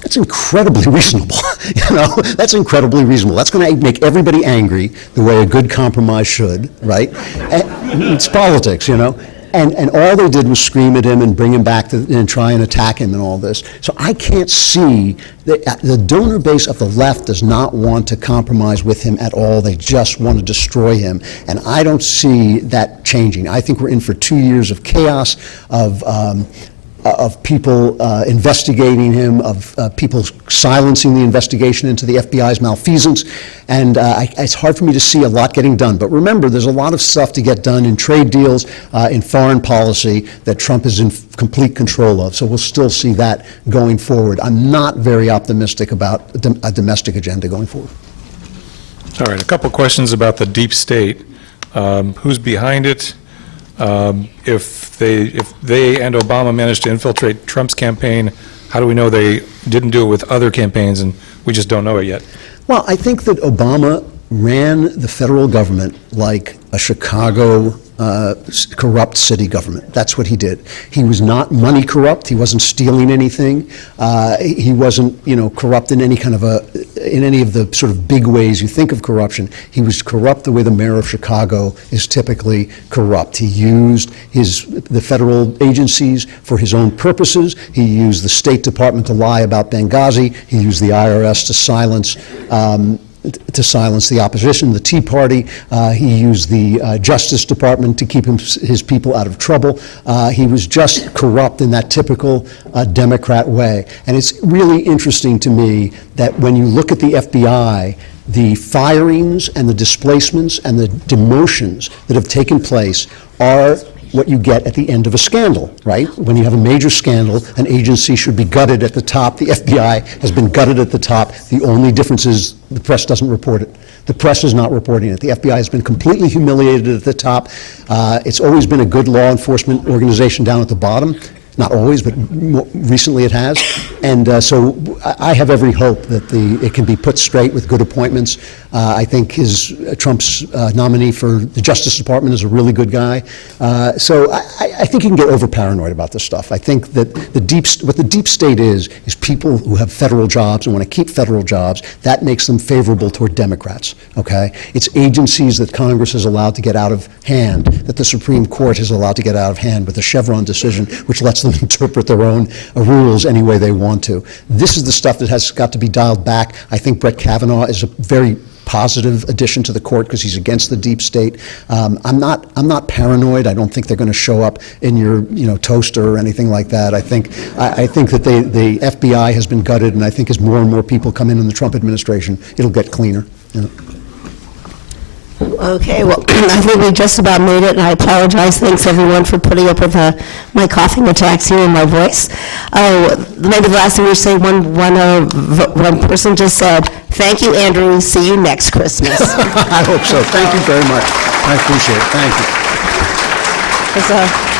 That's incredibly reasonable. You know, that's incredibly reasonable. That's going to make everybody angry the way a good compromise should, right? And it's politics, you know. And all they did was scream at him and bring him back and try and attack him and all this. So I can't see the donor base of the left does not want to compromise with him at all. They just want to destroy him. And I don't see that changing. I think we're in for 2 years of chaos, of people investigating him, of people silencing the investigation into the FBI's malfeasance, and it's hard for me to see a lot getting done. But remember, there's a lot of stuff to get done in trade deals, in foreign policy that Trump is in complete control of, so we'll still see that going forward. I'm not very optimistic about a domestic agenda going forward. All right, a couple questions about the deep state. Who's behind it? If they and Obama managed to infiltrate Trump's campaign, how do we know they didn't do it with other campaigns and we just don't know it yet? Well, I think that Obama ran the federal government like a Chicago corrupt city government. That's what he did. He was not money corrupt. He wasn't stealing anything. He wasn't, you know, corrupt in any kind of in any of the sort of big ways you think of corruption. He was corrupt the way the mayor of Chicago is typically corrupt. He used the federal agencies for his own purposes. He used the State Department to lie about Benghazi. He used the IRS to silence the opposition, the Tea Party. He used the Justice Department to keep his people out of trouble. He was just corrupt in that typical Democrat way. And it's really interesting to me that when you look at the FBI, the firings and the displacements and the demotions that have taken place are what you get at the end of a scandal, right? When you have a major scandal, an agency should be gutted at the top. The FBI has been gutted at the top. The only difference is the press doesn't report it. The press is not reporting it. The FBI has been completely humiliated at the top. It's always been a good law enforcement organization down at the bottom. Not always, but more recently it has. And so I have every hope that it can be put straight with good appointments. I think Trump's nominee for the Justice Department is a really good guy. So I think you can get over paranoid about this stuff. I think that what the deep state is people who have federal jobs and want to keep federal jobs. That makes them favorable toward Democrats, okay? It's agencies that Congress has allowed to get out of hand, that the Supreme Court has allowed to get out of hand with the Chevron decision, which lets them interpret their own rules any way they want to. This is the stuff that has got to be dialed back. I think Brett Kavanaugh is a very positive addition to the court because he's against the deep state. I'm not paranoid. I don't think they're going to show up in your toaster or anything like that. I think that the FBI has been gutted, and I think as more and more people come in the Trump administration, it'll get cleaner. Okay, well, I think we just about made it, and I apologize. Thanks, everyone, for putting up with my coughing attacks here and my voice. Maybe the last thing we say, one person just said, "Thank you, Andrew. See you next Christmas." I hope so. Thank you very much. I appreciate it. Thank you.